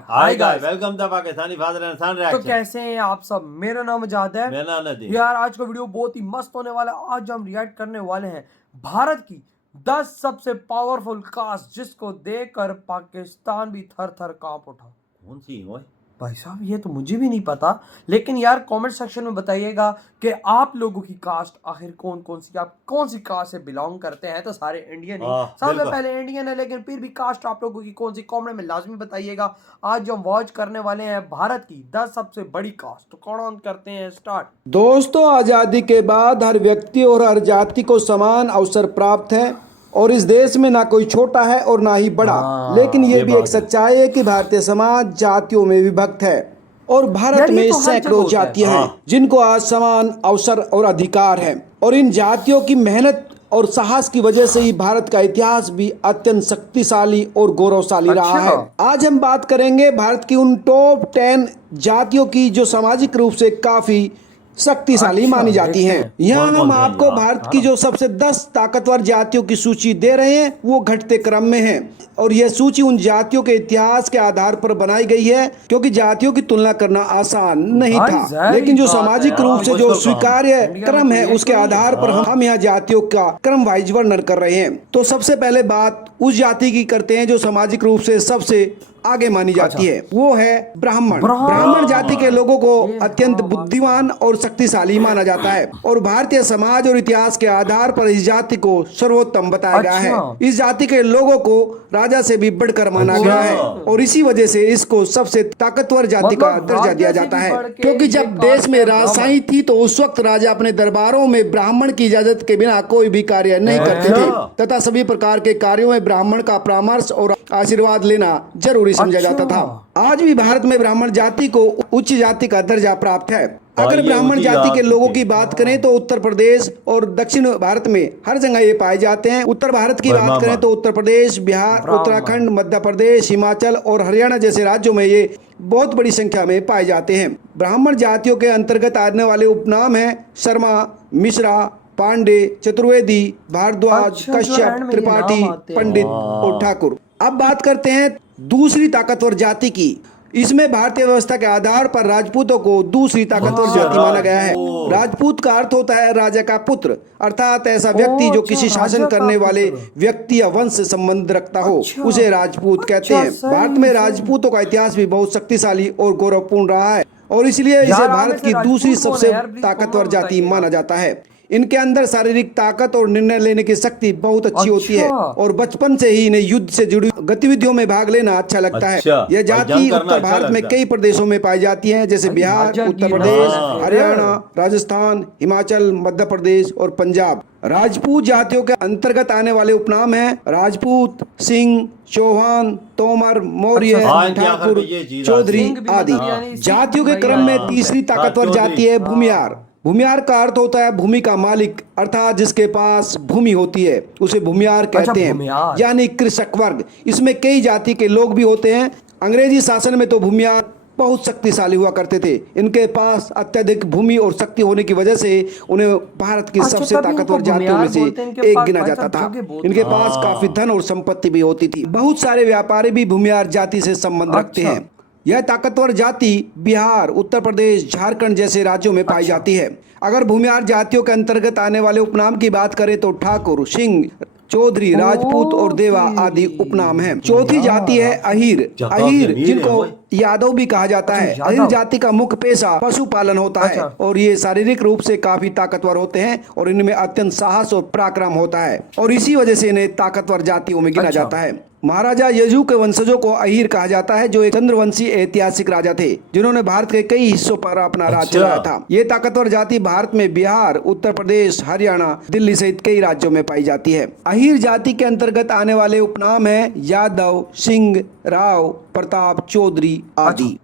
Hi guys, welcome to Pakistani father and son reaction. तो कैसे हैं आप सब। मेरा नाम आजाद है। मेरा नाम नदीम। यार आज का वीडियो बहुत ही मस्त होने वाला है। आज हम रिएक्ट करने वाले हैं भारत की 10 सबसे पावरफुल कास्ट जिसको देखकर पाकिस्तान भी थर थर कांप उठा। कौन सी ओए भाई साहब ये तो मुझे भी नहीं पता, लेकिन यार कमेंट सेक्शन में बताइएगा कि आप लोगों की कास्ट आखिर कौन कौन सी, आप कौन सी कास्ट से बिलोंग करते हैं। तो सारे इंडियन ही, सबसे पहले इंडियन है, लेकिन फिर भी कास्ट आप लोगों की कौन सी कमेंट में लाजमी बताइएगा। आज जो हम वॉच करने वाले हैं भारत की 10 सबसे बड़ी कास्ट, तो कौन करते हैं स्टार्ट। दोस्तों, आज़ादी के बाद हर व्यक्ति और हर जाति को समान अवसर प्राप्त है और इस देश में ना कोई छोटा है और ना ही बड़ा। लेकिन ये भी एक सच्चाई है कि भारतीय समाज जातियों में विभक्त है और भारत में सैकड़ों जातियां हैं जिनको आज समान अवसर और अधिकार है। और इन जातियों की मेहनत और साहस की वजह से ही भारत का इतिहास भी अत्यंत शक्तिशाली और गौरवशाली रहा है। आज हम बात करेंगे भारत की उन टॉप 10 जातियों की जो सामाजिक रूप से काफी शक्तिशाली मानी जाती हैं। यहाँ हम आपको भारत की जो सबसे 10 ताकतवर जातियों की सूची दे रहे हैं वो घटते क्रम में है और यह सूची उन जातियों के इतिहास के आधार पर बनाई गई है क्योंकि जातियों की तुलना करना आसान नहीं था, लेकिन जो सामाजिक रूप से जो स्वीकार्य क्रम है उसके आधार पर हम यहाँ जातियों का क्रम वाइज वर्णन कर रहे हैं। तो सबसे पहले बात उस जाति की करते हैं जो सामाजिक रूप से सबसे आगे मानी जाती है, वो है ब्राह्मण। ब्राह्मण जाति के लोगों को अत्यंत बुद्धिमान और शक्तिशाली माना जाता है और भारतीय समाज और इतिहास के आधार पर इस जाति को सर्वोत्तम बताया गया है। इस जाति के लोगों को राजा से भी बढ़कर माना गया है और इसी वजह से इसको सबसे ताकतवर जाति का दर्जा दिया जाता है, क्योंकि जब देश में राजशाही थी तो उस वक्त राजा अपने दरबारों में ब्राह्मण की इजाजत के बिना कोई भी कार्य नहीं करते थे तथा सभी प्रकार के कार्यों में ब्राह्मण का परामर्श और आशीर्वाद लेना जरूरी समझा जाता था। आज भी भारत में ब्राह्मण जाति को उच्च जाति का दर्जा प्राप्त है। अगर ब्राह्मण जाति के लोगों की बात करें तो उत्तर प्रदेश और दक्षिण भारत में हर जगह ये पाए जाते हैं। उत्तर भारत की बात करें तो उत्तर प्रदेश, बिहार, उत्तराखंड, मध्य प्रदेश, हिमाचल और हरियाणा जैसे राज्यों में ये बहुत बड़ी संख्या में पाए जाते हैं। ब्राह्मण जातियों के अंतर्गत आने वाले उपनाम है शर्मा, मिश्रा, पांडे, चतुर्वेदी, भारद्वाज, कश्यप, त्रिपाठी, पंडित और ठाकुर। अब बात करते हैं दूसरी ताकतवर जाति की। इसमें भारतीय व्यवस्था के आधार पर राजपूतों को दूसरी ताकतवर जाति माना गया है। राजपूत का अर्थ होता है राजा का पुत्र, अर्थात ऐसा व्यक्ति जो किसी शासन करने वाले व्यक्ति या वंश से संबंध रखता हो उसे राजपूत कहते हैं। भारत में राजपूतों का इतिहास भी बहुत शक्तिशाली और गौरवपूर्ण रहा है और इसलिए इसे भारत की दूसरी सबसे ताकतवर जाति माना जाता है। इनके अंदर शारीरिक ताकत और निर्णय लेने की शक्ति बहुत अच्छी होती है और बचपन से ही इन्हें युद्ध से जुड़ी गतिविधियों में भाग लेना अच्छा लगता है। यह जाति उत्तर भारत में कई प्रदेशों में पाई जाती है, जैसे बिहार, उत्तर प्रदेश, हरियाणा, राजस्थान, हिमाचल, मध्य प्रदेश और पंजाब। राजपूत जातियों के अंतर्गत आने वाले उपनाम हैं राजपूत, सिंह, चौहान, तोमर, मौर्य, ठाकुर, चौधरी आदि। जातियों के क्रम में तीसरी ताकतवर जाति है भूमियार। भूमियार का अर्थ होता है भूमि का मालिक, अर्थात जिसके पास भूमि होती है उसे भूमियार कहते हैं, यानी कृषक वर्ग। इसमें कई जाति के लोग भी होते हैं। अंग्रेजी शासन में तो भूमियार बहुत शक्तिशाली हुआ करते थे। इनके पास अत्यधिक भूमि और शक्ति होने की वजह से उन्हें भारत की सबसे ताकतवर जातियों में से एक गिना जाता था। इनके पास काफी धन और संपत्ति भी होती थी। बहुत सारे व्यापारी भी भूमियार जाति से संबंध रखते हैं। यह ताकतवर जाति बिहार, उत्तर प्रदेश, झारखंड जैसे राज्यों में पाई जाती है। अगर भूमियार जातियों के अंतर्गत आने वाले उपनाम की बात करें तो ठाकुर, सिंह, चौधरी, राजपूत और देवा आदि उपनाम हैं। चौथी जाति है अहीर। अहीर जिनको यादव भी कहा जाता है। अहीर जाति का मुख्य पेशा पशुपालन होता है और ये शारीरिक रूप से काफी ताकतवर होते हैं और इनमें अत्यंत साहस और पराक्रम होता है और इसी वजह से इन्हें ताकतवर जातियों में गिना जाता है। महाराजा यजु के वंशजों को अहीर कहा जाता है, जो एक चंद्रवंशी ऐतिहासिक राजा थे जिन्होंने भारत के कई हिस्सों पर अपना राज चलाया था। ये ताकतवर जाति भारत में बिहार, उत्तर प्रदेश, हरियाणा, दिल्ली सहित कई राज्यों में पाई जाती है। अहीर जाति के अंतर्गत आने वाले उपनाम है यादव, सिंह, राव, प्रताप, चौधरी आदि।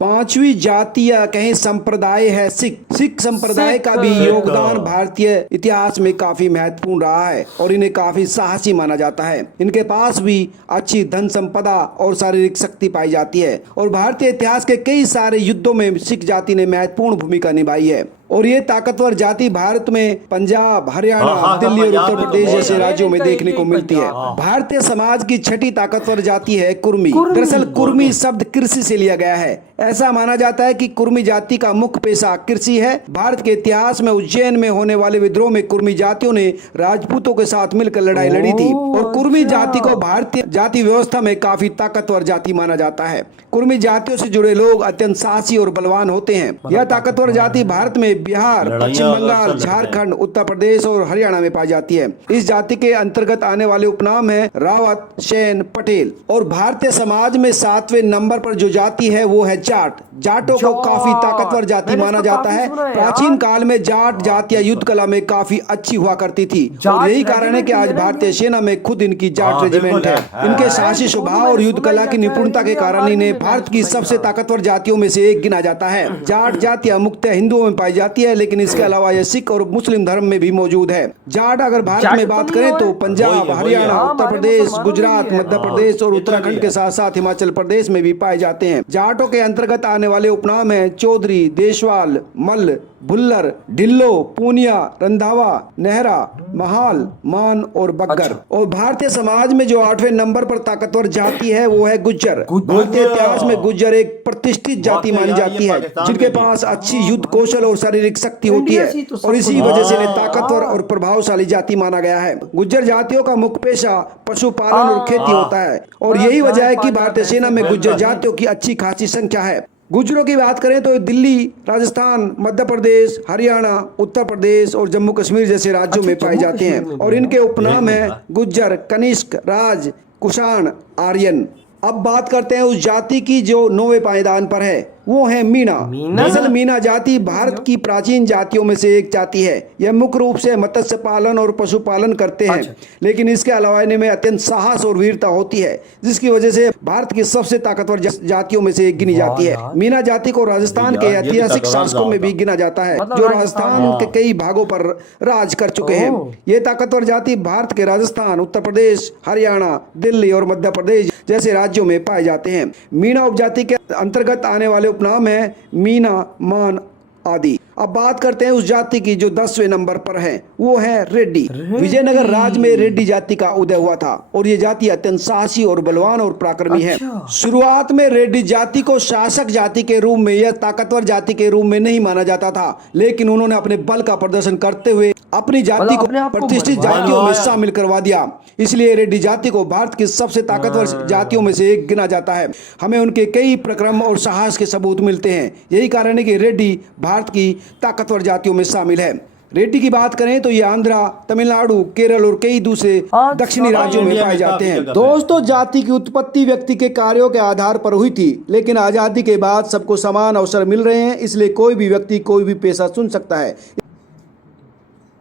पांचवी जाति या कहीं संप्रदाय है सिख। सिख संप्रदाय का भी योगदान भारतीय इतिहास में काफी महत्वपूर्ण रहा है और इन्हें काफी साहसी माना जाता है। इनके पास भी अच्छी धन संपदा और शारीरिक शक्ति पाई जाती है और भारतीय इतिहास के कई सारे युद्धों में सिख जाति ने महत्वपूर्ण भूमिका निभाई है और ये ताकतवर जाति भारत में पंजाब, हरियाणा, हाँ, दिल्ली और पंजाब उत्तर में तो प्रदेश बहुत जैसे है। राज्यों में मैंने देखने को कही मिलती है। पंजाब। भारतीय समाज की छठी ताकतवर जाति है कुर्मी। कुर्मी। दरअसल कुर्मी शब्द कृषि से लिया गया है। ऐसा माना जाता है कि कुर्मी जाति का मुख्य पेशा कृषि है। भारत के इतिहास में उज्जैन में होने वाले विद्रोह में कुर्मी जातियों ने राजपूतों के साथ मिलकर लड़ाई लड़ी थी और कुर्मी अच्छा। जाति को भारतीय जाति व्यवस्था में काफी ताकतवर जाति माना जाता है। कुर्मी जातियों से जुड़े लोग अत्यंत साहसी और बलवान होते हैं। यह ताकतवर जाति भारत में बिहार, लड़ाइयाँ पश्चिम बंगाल, अक्सर लड़ते हैं। झारखंड, उत्तर प्रदेश और हरियाणा में पाई जाती है। इस जाति के अंतर्गत आने वाले उपनाम है रावत, सेन, पटेल। और भारतीय समाज में 7वें नंबर पर जो जाति है वो है जाट। जाटों को जाट। काफी ताकतवर जाति मैंने माना इसको जाता काफी है। सुना है प्राचीन यार। काल में जाट जातियां युद्ध कला में काफी अच्छी हुआ करती थी जाट और यही कारण है कि आज रेजिमेंट भी है ना भारतीय ये? सेना में खुद इनकी जाट हाँ, रेजिमेंट बिल्कुल है। है। इनके है। साहसी स्वभाव और युद्ध कला की निपुणता के कारण इन्हें भारत की सबसे ताकतवर जातियों में से एक गिना जाता है। जाट जातियां मुख्यतः हिंदुओं में पाई जाती है, लेकिन इसके अलावा यह सिख और मुस्लिम धर्म में भी मौजूद है। जाट अगर भारत जाट में तो बात नहीं करें हुआ तो है? पंजाब, वही है। हरियाणा, हाँ, उत्तर हमारे प्रदेश, मुसलमानों में गुजरात, भी है। मध्य प्रदेश और इधर उत्तराखंड भी के है। साथ साथ हिमाचल प्रदेश में भी पाए जाते हैं। जाटों के अंतर्गत आने वाले उपनाम है चौधरी, देशवाल, मल्ल, भुल्लर, ढिल्लो, पूनिया, रंधावा, नेहरा, महाल, मान और बग्गर। अच्छा। और भारतीय समाज में जो 8वें नंबर पर ताकतवर जाति है वो है गुज्जर। भारतीय इतिहास में गुज्जर एक प्रतिष्ठित जाति वाकई मानी यार, जाती ये है पाकिस्तान जिनके में भी। पास अच्छी युद्ध कौशल और शारीरिक शक्ति होती इंडिया है से ही तो और सब इसी कुछ वजह से इन्हें हाँ। ताकतवर और प्रभावशाली जाति माना गया है। गुज्जर जातियों का मुख्य पेशा पशुपालन और खेती होता है और यही वजह है कि भारतीय सेना में गुज्जर जातियों की अच्छी खासी संख्या है। गुज्जरों की बात करें तो दिल्ली, राजस्थान, मध्य प्रदेश, हरियाणा, उत्तर प्रदेश और जम्मू कश्मीर जैसे राज्यों में पाए जाते हैं और इनके उपनाम है गुज्जर, कनिष्क, राज, कुषाण, आर्यन। अब बात करते हैं उस जाति की जो 9वें पायदान पर है, वो है मीणा। दरअसल मीणा जाति भारत की प्राचीन जातियों में से एक जाति है। यह मुख्य रूप से मत्स्य पालन और पशुपालन करते हैं, लेकिन इसके अलावा इनमें अत्यंत साहस और वीरता होती है, जिसकी वजह से भारत की सबसे ताकतवर जातियों में से एक गिनी जाती है। मीणा जाति को राजस्थान के यार, ये भी ऐतिहासिक ताकतवर शासकों में भी जात गिना जाता है, मतलब जो राजस्थान राजस्थान के कई भागों पर राज कर चुके हैं। ये ताकतवर जाति भारत के राजस्थान, उत्तर प्रदेश, हरियाणा, दिल्ली और मध्य प्रदेश जैसे राज्यों में पाए जाते हैं। मीणा उपजाति के अंतर्गत आने वाले उपनाम है मीना, मान आदि। अब बात करते हैं उस जाति की जो 10वें नंबर पर है, वो है रेड्डी। विजयनगर राज्य में रेड्डी जाति का उदय हुआ था और ये जाति अत्यंत साहसी और बलवान और पराक्रमी है। शुरुआत में रेड्डी जाति को शासक जाति के रूप में या ताकतवर जाति के रूप में नहीं माना जाता था, लेकिन उन्होंने अपने बल का प्रदर्शन करते हुए अपनी जाति को प्रतिष्ठित जातियों में शामिल करवा दिया। इसलिए रेड्डी जाति को भारत की सबसे ताकतवर जातियों में से एक गिना जाता है। हमें उनके कई पराक्रम और साहस के सबूत मिलते हैं। यही कारण है कि रेड्डी भारत की ताकतवर जातियों में शामिल है। रेड्डी की बात करें तो ये आंध्रा, तमिलनाडु, केरल और कई दूसरे दक्षिणी राज्यों में पाए जाते हैं। दोस्तों, जाति की उत्पत्ति व्यक्ति के कार्यों के आधार पर हुई थी, लेकिन आजादी के बाद सबको समान अवसर मिल रहे हैं, इसलिए कोई भी व्यक्ति कोई भी पेशा चुन सकता है।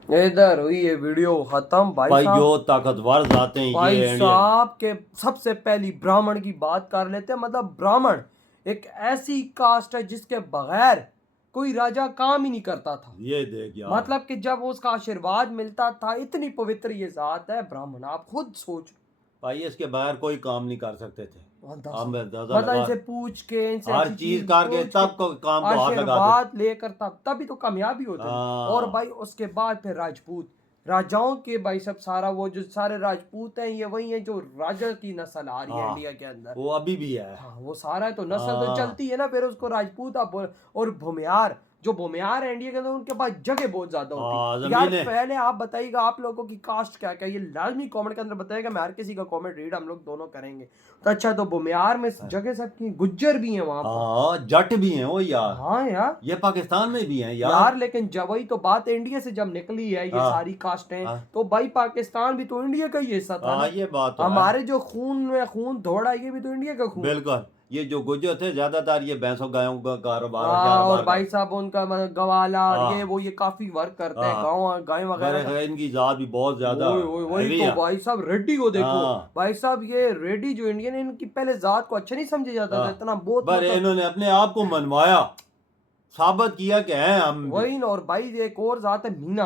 इधर हुई ये वीडियो खत्म। भाई जो ताकतवर जाते हैं भाई ये साहब के सबसे पहली ब्राह्मण की बात कर लेते हैं। मतलब ब्राह्मण एक ऐसी कास्ट है जिसके बगैर कोई राजा काम ही नहीं करता था। ये देख यार, मतलब कि जब उसका आशीर्वाद मिलता था, इतनी पवित्र ये जात है ब्राह्मण। आप खुद सोच भाई इसके बगैर कोई काम नहीं कर सकते थे। मतलब इनसे पूछ के, इनसे हर चीज करके तब काम को हाथ लगा आशीर्वाद लेकर तभी तो कामयाबी होती है। और भाई उसके बाद फिर राजपूत राजाओं के भाई सब सारा वो जो सारे राजपूत हैं ये वही है जो राजा की नस्ल आ रही है इंडिया के अंदर। वो अभी भी है। हाँ, वो सारा है तो नस्ल तो चलती है ना, फिर उसको राजपूत और भूमियार जो भूमियार है इंडिया के अंदर उनके पास जगह बहुत ज्यादा होती है। यार पहले आप बताइएगा आप लोगों की कास्ट क्या क्या, ये लाजमी कमेंट के अंदर बताइएगा। मैं हर किसी का कमेंट रीड हम लोग दोनों करेंगे। तो अच्छा, तो भूमियार में जगह सबकी गुज्जर भी हैं वहाँ पर, जट भी हैं वो यार। हाँ यार, ये पाकिस्तान में भी हैं यार लेकिन जब वही तो बात इंडिया से जब निकली है ये सारी कास्टें, तो भाई पाकिस्तान भी तो इंडिया का ही हिस्सा था ना। ये बात तो हमारे जो खून में खून दौड़ा ये भी तो इंडिया का खून। बिल्कुल। ये जो गुज्जर थे ज्यादातर ये भैंसों गायों का कारोबार और भाई साहब उनका गवाला ये वो ये काफी वर्क करते हैं, गाँव गाय वगैरह। इनकी जात भी बहुत ज्यादा वही तो भाई साहब रेड्डी को देखो। भाई साहब ये रेड्डी जो इंडियन है इनकी पहले जात को अच्छा नहीं समझा जाता था इतना बहुत, पर इन्होंने अपने आप को मनवाया, साबित किया कि हैं हम वही ना। और भाई एक और जात है मीना,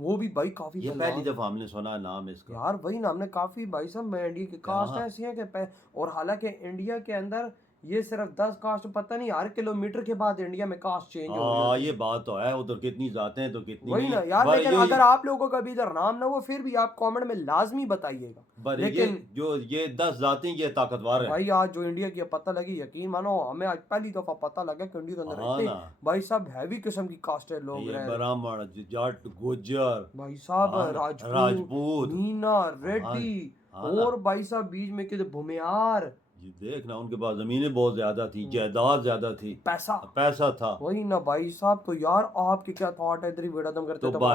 वो भी भाई काफी ये पहली दफा हमने सुना नाम इसका यार। वही ना, हमने काफी भाई साहब इंडिया की कास्ट ऐसी है कि और हालांकि इंडिया के अंदर ये सिर्फ 10 कास्ट, पता नहीं हर किलोमीटर के बाद इंडिया में कास्ट चेंज हो रही हाँ है। ये बात तो है, उधर कितनी जाते हैं तो कितनी वही नहीं। ना यार, पर लेकिन ये- अगर आप लोगों का भी इधर नाम ना हो फिर भी आप कमेंट में लाजमी बताइएगा। पर लेकिन ये जो ये 10 जाती ये ताकतवर है। भाई आज जो इंडिया की पता लगी, यकीन मानो हमें आज पहली दफा पता लगा कि इंडिया के अंदर हाँ इतने ना। भाई साहब हैवी किस्म की कास्ट है लोग ये रह रहे हैं। ब्राह्मण, जट, गुज्जर, भाई साहब हाँ ना, राजपूत, राजपूत, मीना, रेड्डी, हाँ ना। और भाई साहब बीच में किधर भूमियार, ये देखना उनके पास जमीनें बहुत ज्यादा थी, जायदाद ज्यादा थी, पैसा। पैसा था। वही ना भाई साहब, तो यार आपके क्या थॉट है इधर ही बेड़ा दम करते तो तो बात